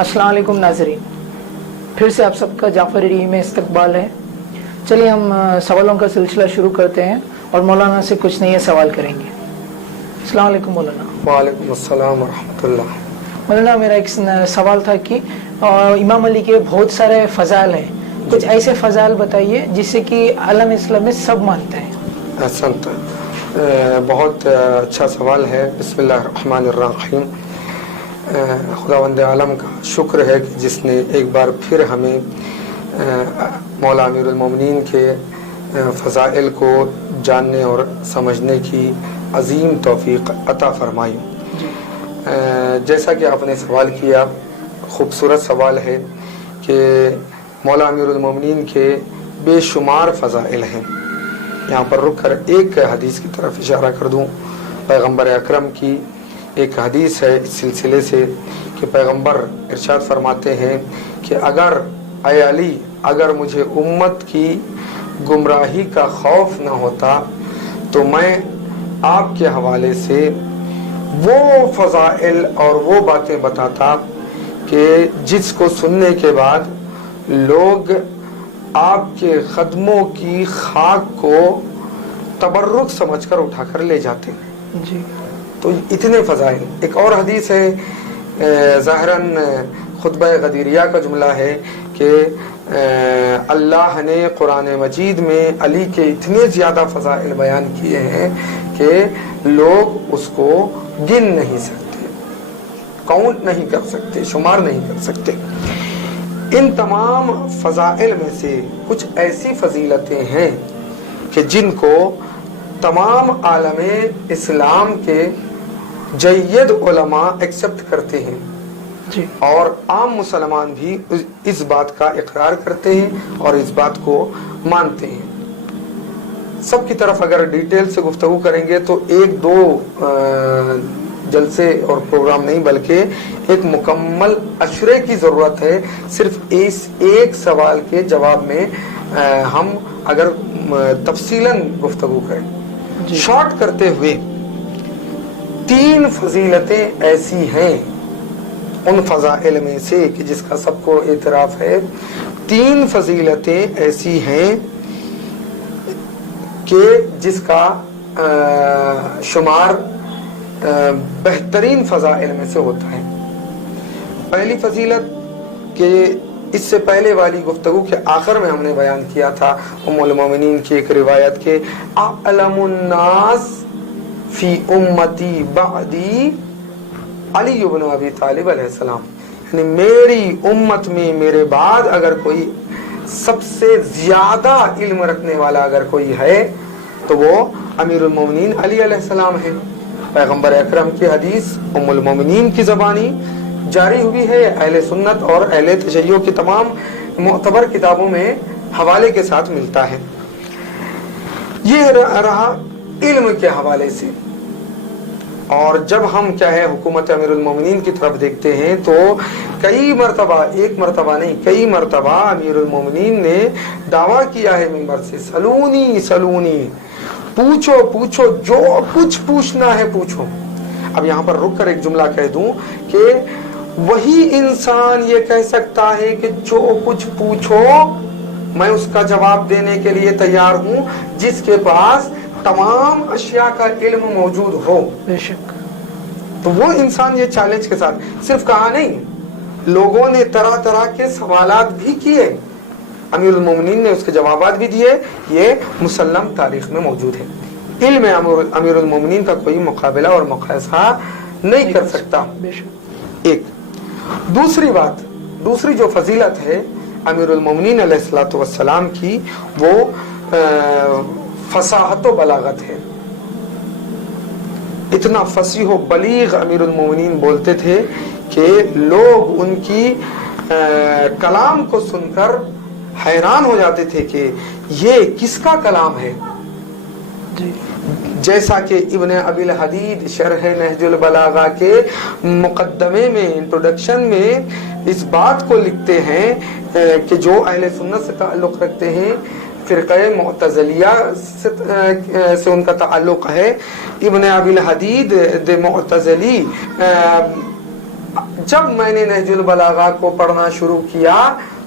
अस्सलाम वालेकुम नाज़रीन, फिर से आप सबका जाफ़र री में इस्तकबाल है। चलिए हम सवालों का सिलसिला शुरू करते हैं और मौलाना से कुछ नए सवाल करेंगे। अस्सलाम वालेकुम मौलाना। वालेकुम अस्सलाम व रहमतुल्लाह। मौलाना मेरा एक सवाल था कि इमाम अली के बहुत सारे फ़ज़ाइल हैं, कुछ ऐसे फ़ज़ाइल बताइए जिससे कि आलम इस्लाम में सब मानते हैं। अहसनत, बहुत अच्छा सवाल है। बिस्मिल्लाहिर्रहमानिर्रहीम। खुदावंद आलम का शुक्र है कि जिसने एक बार फिर हमें मौला अमीरुल मोमिनीन के फ़ज़ाइल को जानने और समझने की अजीम तौफीक अता फरमाई। जैसा कि आपने सवाल किया, खूबसूरत सवाल है कि मौला अमीरुल मोमिनीन के बेशुमार फ़ज़ाइल हैं। यहाँ पर रुक कर एक हदीस की तरफ इशारा कर दूँ। पैगम्बर अकरम की एक हदीस है इस सिलसिले से कि पैगम्बर इरशाद फरमाते हैं कि अगर ऐ अली, अगर मुझे उम्मत की गुमराही का खौफ न होता तो मैं आपके हवाले से वो फ़ज़ाइल और वो बातें बताता कि जिसको सुनने के बाद लोग आपके कदमों की खाक को तबर्रुक समझकर उठाकर ले जाते हैं जी। तो इतने फ़ज़ाइल। एक और हदीस है, ज़ाहिरन खुतबा गदीरिया का जुमला है कि अल्लाह ने कुरान मजीद में अली के इतने ज़्यादा फ़ज़ाइल बयान किए हैं कि लोग उसको गिन नहीं सकते, काउंट नहीं कर सकते, शुमार नहीं कर सकते। इन तमाम फ़ज़ाइल में से कुछ ऐसी फजीलतें हैं कि जिनको तमाम आलमे इस्लाम के जय्यद उलमा एक्सेप्ट करते हैं जी। और आम मुसलमान भी इस बात का इकरार करते हैं और इस बात को मानते हैं। सब की तरफ अगर डिटेल से गुफ्तगू करेंगे तो एक दो जलसे और प्रोग्राम नहीं बल्कि एक मुकम्मल अशरे की ज़रूरत है सिर्फ इस एक सवाल के जवाब में हम अगर तफसीलन गुफ्तगू करें। शॉर्ट करते हुए 3 फजीलतें ऐसी हैं उन फ़ज़ाइल में से कि जिसका सबको एतराफ़ है। 3 फजीलतें ऐसी हैं कि जिसका शुमार बेहतरीन फ़ज़ाइल में से होता है। पहली फजीलत के इससे पहले वाली गुफ्तगू के आखिर में हमने बयान किया था उम्मुल मोमिनीन की एक रिवायत के अअलमुन नास फी उम्मती बअदी अली इब्न अबी तालिब अलैहिस्सलाम, यानी मेरी उम्मत में मेरे बाद अगर कोई सबसे ज्यादा इल्म रखने वाला अगर कोई है तो वो अमीरुल मोमिनीन अली अलैहिस्सलाम है। पैगम्बर अकरम की हदीस उम्मुल मोमिनीन की ज़बानी जारी हुई है, अहले सुन्नत और अहले तशय्यो की तमाम मुअतबर किताबों में हवाले के साथ मिलता है। ये रहा इल्म के हवाले से। और जब हम क्या है हुकूमत अमीरुल मोमिनीन की तरफ देखते हैं तो कई मरतबा, एक मरतबा नहीं कई मरतबा अमीरुल मोमिनीन ने दावा किया है मिंबर से, सलूनी सलूनी, पूछो पूछो, जो कुछ पूछना है पूछो। अब यहाँ पर रुक कर एक जुमला कह दूं कि वही इंसान ये कह सकता है कि जो कुछ पूछो मैं उसका जवाब देने के लिए तैयार हूँ जिसके पास तमाम अशिया का इल्म मौजूद हो। बेशक। तो वो इंसान ये चैलेंज के साथ सिर्फ कहा नहीं, लोगों ने तरह तरह के सवालात भी किए, अमीरुल मोमिनीन ने उसके जवाबात भी दिए। ये मुसल्लम तारीख में मौजूद है। इल्म अमीरुल मोमिनीन का कोई मुकाबला और मुकायसा नहीं कर सकता। एक दूसरी बात, दूसरी जो फजीलत है अमीरुल मोमिनीन अलैहिस्सलातु वस्सलाम की वो फसाहत व बलागत है। इतना फसीह व बलीग अमीरुल मोमिनीन बोलते थे कि लोग उनकी कलाम को सुनकर हैरान हो जाते थे कि ये किसका कलाम है। जैसा कि इब्न अबिल हदीद शरह नहजुल बलागा के मुकद्दमे में, इंट्रोडक्शन में इस बात को लिखते हैं कि जो अहले सुन्नत से ताल्लुक़ रखते हैं, फ़िरक़े मुअतज़िलिया से उनका ताल्लुक़ है। इब्न अबिल हदीद दे मुअतज़िली जब मैंने नहजुल बलागा को पढ़ना शुरू किया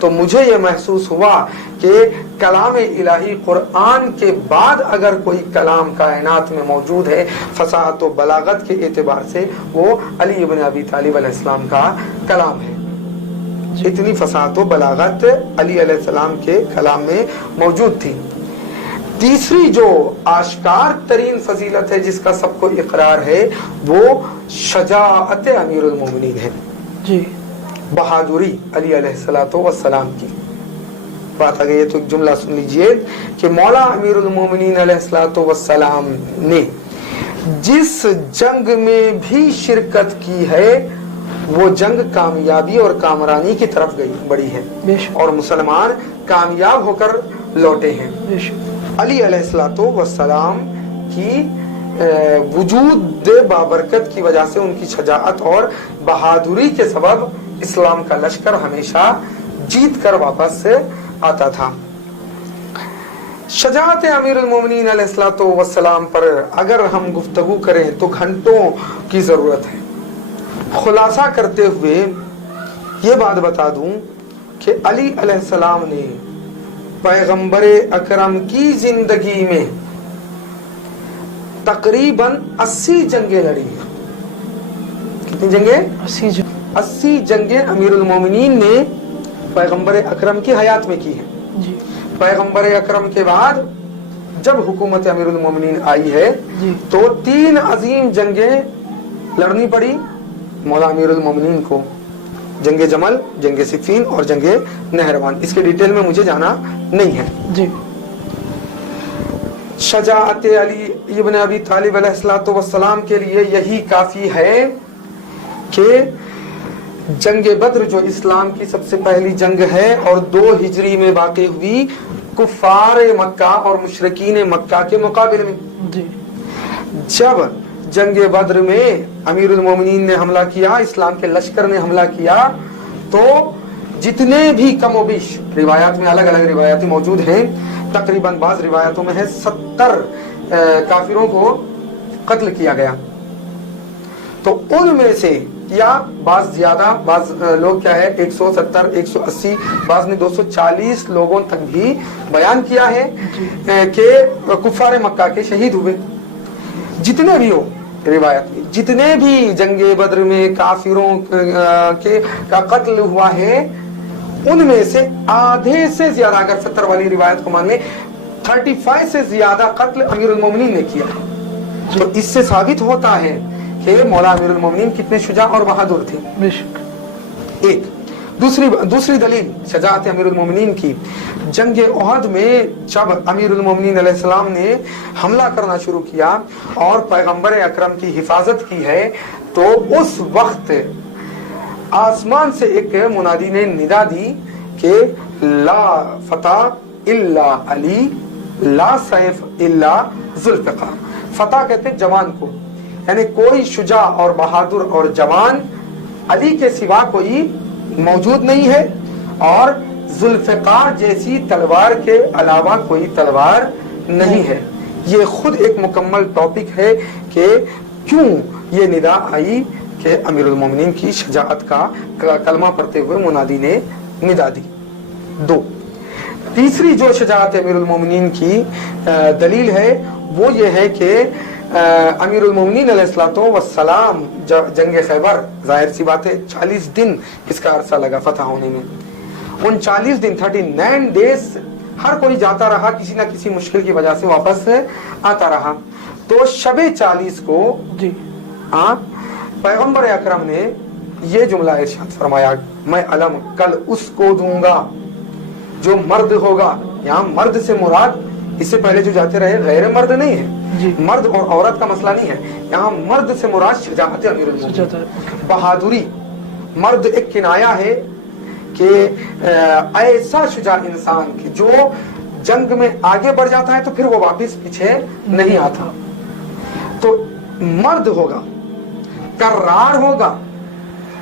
तो मुझे ये महसूस हुआ कि कलाम इलाही कुरान के बाद अगर कोई कलाम कायनात में मौजूद है फसाहत व बलागत के एतबार से वो अली इब्न अबी तालिब अलैहिस्सलाम का कलाम है। इतनी फसाहत व बलागत अली अलैहिस्सलाम के कलाम में मौजूद थी। तीसरी जो आश्कार तरीन फजीलत है जिसका सबको इकरार है वो शजाअत अमीरुल मोमिनीन है जी, बहादुरी अली अलैहिस्सलातो वस्सलाम की। बात आ गई है तो एक जुमला सुन लीजिए कि मौला अमीरुल मोमिनीन अलैहिस्सलातो वस्सलाम ने जिस जंग में भी शिरकत की है वो जंग कामयाबी और कामरानी की तरफ गई बढ़ी है और मुसलमान कामयाब होकर लौटे हैं। अली अलैहिस्सलातो वस्सलाम की वजूद बाबरकत की वजह से उनकी शजाअत और बहादुरी के सबब इस्लाम का लश्कर हमेशा जीत कर वापस आता था। शजाअत अमीरुल मोमिनीन अलैहिस्सलातो वस्सलाम पर अगर हम गुफ्तगू करें तो घंटों की जरूरत है। खुलासा करते हुए ये बात बता दूं कि अली अलैहिस्सलाम ने पैगंबरे अकरम की जिंदगी में तकरीबन 80 जंगें लड़ी। कितनी जंगें? 80 जंगें अमीरुल मोमिनीन ने पैगंबरे अकरम की हयात में की है जी। पैगंबरे अकरम के बाद जब हुकूमत अमीरुल मोमिनीन आई है तो 3 अजीम जंगें लड़नी पड़ी मौला अमीरुल मोमिनीन को, जंगे जमल, जंगे सिफीन और जंगे नहरवान। इसके डिटेल में मुझे जाना नहीं है जी। शजाअत अली इब्न अबी तालिब अलैहिस्सलातु वस्सलाम के लिए यही काफी है कि जंगे बद्र जो इस्लाम की सबसे पहली जंग है और 2 हिजरी में वाक़ई हुई कुफार मक्का और मुशरिकीन मक्का के मुकाबले में जी। जब जंगे बद्र में अमीरुल मोमिनीन ने हमला किया, इस्लाम के लश्कर ने हमला किया तो जितने भी कमोबिश रिवायात में अलग अलग रिवायातें मौजूद हैं, तकरीबन बाज़ रिवायातों में है 70 काफिरों को कत्ल किया गया। तो उनमें से या बाज़ ज्यादा, बाज़ लोग क्या है 170, 180, बाज़ ने 240 लोगों तक भी बयान किया है कि कुफार मक्का के शहीद हुए। जितने भी हो रिवायत में, जितने भी जंगे बद्र में काफिरों के का कत्ल हुआ है उनमें से आधे से ज्यादा, अगर 70 वाली रिवायत को मान ले, 35 से ज्यादा कत्ल अमीरुल मोमिनीन ने किया। तो इससे साबित होता है कि मौला अमीरुल मोमिनीन कितने शुजा और बहादुर थे। एक दूसरी दलील शजाअत अमीरुल मोमिनीन की, जंगे ओहद में जब अमीरुल मोमिनीन अलैहिस्सलाम ने हमला करना शुरू किया और पैगंबर अकरम की हिफाजत की है तो उस वक्त आसमान से एक मुनादी ने निदा दी कि ला फतह इल्ला अली, ला सैफ इल्ला जुल्फ़िकार। फतह कहते जवान को, यानी कोई शुजा और बहादुर और जवान अली के सिवा कोई मौजूद नहीं है और जुल्फ़िकार जैसी तलवार के अलावा कोई तलवार नहीं है। ये खुद एक मुकम्मल टॉपिक है कि क्यों ये निदा आई कि अमीरुल मोमिनीन की शजाअत का कलमा पढ़ते हुए मुनादी ने निदा दी। 2, तीसरी जो शजाअत अमीरुल मोमिनीन की दलील है वो ये है कि अमीरुल मोमिनीन अलैहिस्सलातो वस्सलाम जंगे खैबर, जाहिर सी बात है 40 दिन इसका अरसा लगा फतह होने में। उन 40 दिन 39 डेज हर कोई जाता रहा, किसी ना किसी मुश्किल की वजह से वापस आता रहा। तो शबे 40 को जी पैगंबर अकरम ने ये जुमला इरशाद फरमाया, मैं अलम कल उसको दूंगा जो मर्द होगा। यहाँ मर्द से मुराद इससे पहले जो जाते रहे गैर मर्द नहीं है जी। मर्द और औरत का मसला नहीं है, यहाँ मर्द से मुराद शजाअत अमीरुल मोमिनीन, बहादुरी। मर्द एक किनाया है कि ऐसा शुजा इंसान कि जो जंग में आगे बढ़ जाता है तो फिर वो वापस पीछे नहीं आता। तो मर्द होगा, कर्रार होगा,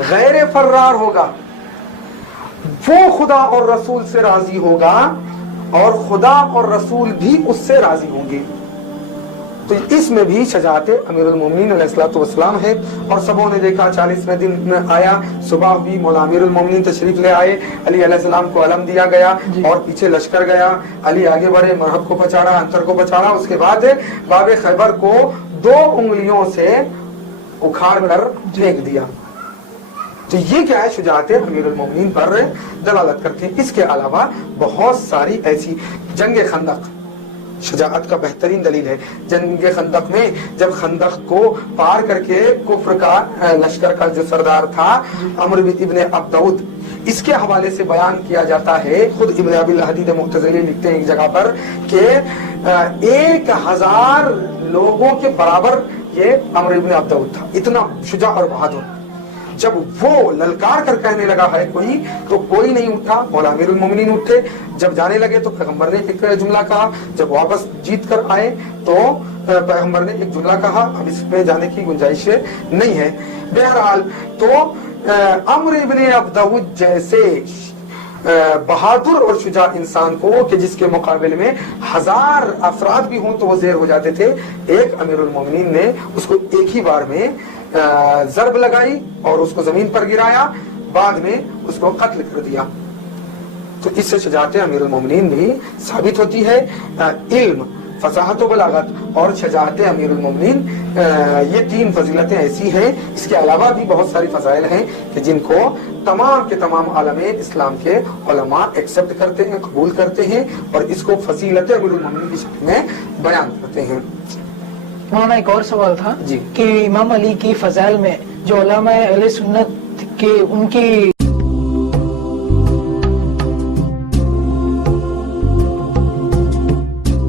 गैर फर्रार होगा, वो खुदा और रसूल से राजी होगा और खुदा और रसूल भी उससे राजी होंगे। तो इसमें भी शजाअत अमीरुल मोमिनीन अलैहिस्सलाम है। और सबों ने देखा 40वें दिन में आया, सुबह हुई, मौला अमीरुल मोमिनीन तशरीफ ले आए, अली अलैहिस्सलाम को अलम दिया गया और पीछे लश्कर गया। अली आगे बढ़े, मरहब को पछाड़ा, अंतर को पछाड़ा। उसके बाद बाब खैबर को 2 उंगलियों से उखाड़ कर फेंक दिया। तो ये क्या है, शुजाअत अमीरुल मोमिनीन पर दलालत करते हैं। इसके अलावा बहुत सारी ऐसी, जंग खंदक शुजाअत का बेहतरीन दलील है। जंग खंदक में जब खंदक को पार करके कुफ्र का लश्कर का जो सरदार था अमर इब्ने अब्दऊद, इसके हवाले से बयान किया जाता है, खुद इब्ने अबिल हदीद मुअतज़िली लिखते हैं एक जगह पर कि 1000 लोगों के बराबर ये अमर इब्ने अब्दऊद था, इतना शुजा और बहादुर। जब वो ललकार कर कहने लगा है कोई, तो कोई नहीं उठा, मौला अमीरुल मोमिनीन उठे। जब जाने लगे तो पैगंबर ने एक जुमला कहा, जब वापस जीत कर आए तो पैगंबर ने एक जुमला कहा। अब इसमें जाने की गुंजाइश नहीं है। बहरहाल तो अमर इब्ने अब्दऊद जैसे बहादुर और शुजा इंसान को कि जिसके मुकाबले में 1000 अफराद भी हों तो वो ज़ेर हो जाते थे, एक अमीरुल मोमिनीन ने उसको एक ही बार में ज़रब लगाई और उसको जमीन पर गिराया, बाद में उसको कत्ल कर दिया। तो इससे शुजाअत अमीरुल मोमिनीन भी साबित होती है। इल्म, फसाहत व बलागत और शुजाअत अमीरुल मोमिनीन, ये 3 फजीलतें ऐसी हैं। इसके अलावा भी बहुत सारी फजाइल हैं कि जिनको तमाम के तमाम आलमे इस्लाम के उलमा एक्सेप्ट करते हैं, कबूल करते हैं और इसको फजीलत अमीरुल मोमिनीन की शक्ल में बयान करते हैं। मौलाना एक और सवाल था जी कि इमाम अली की फजाइल में जो उलमा अहले सुन्नत के उनकी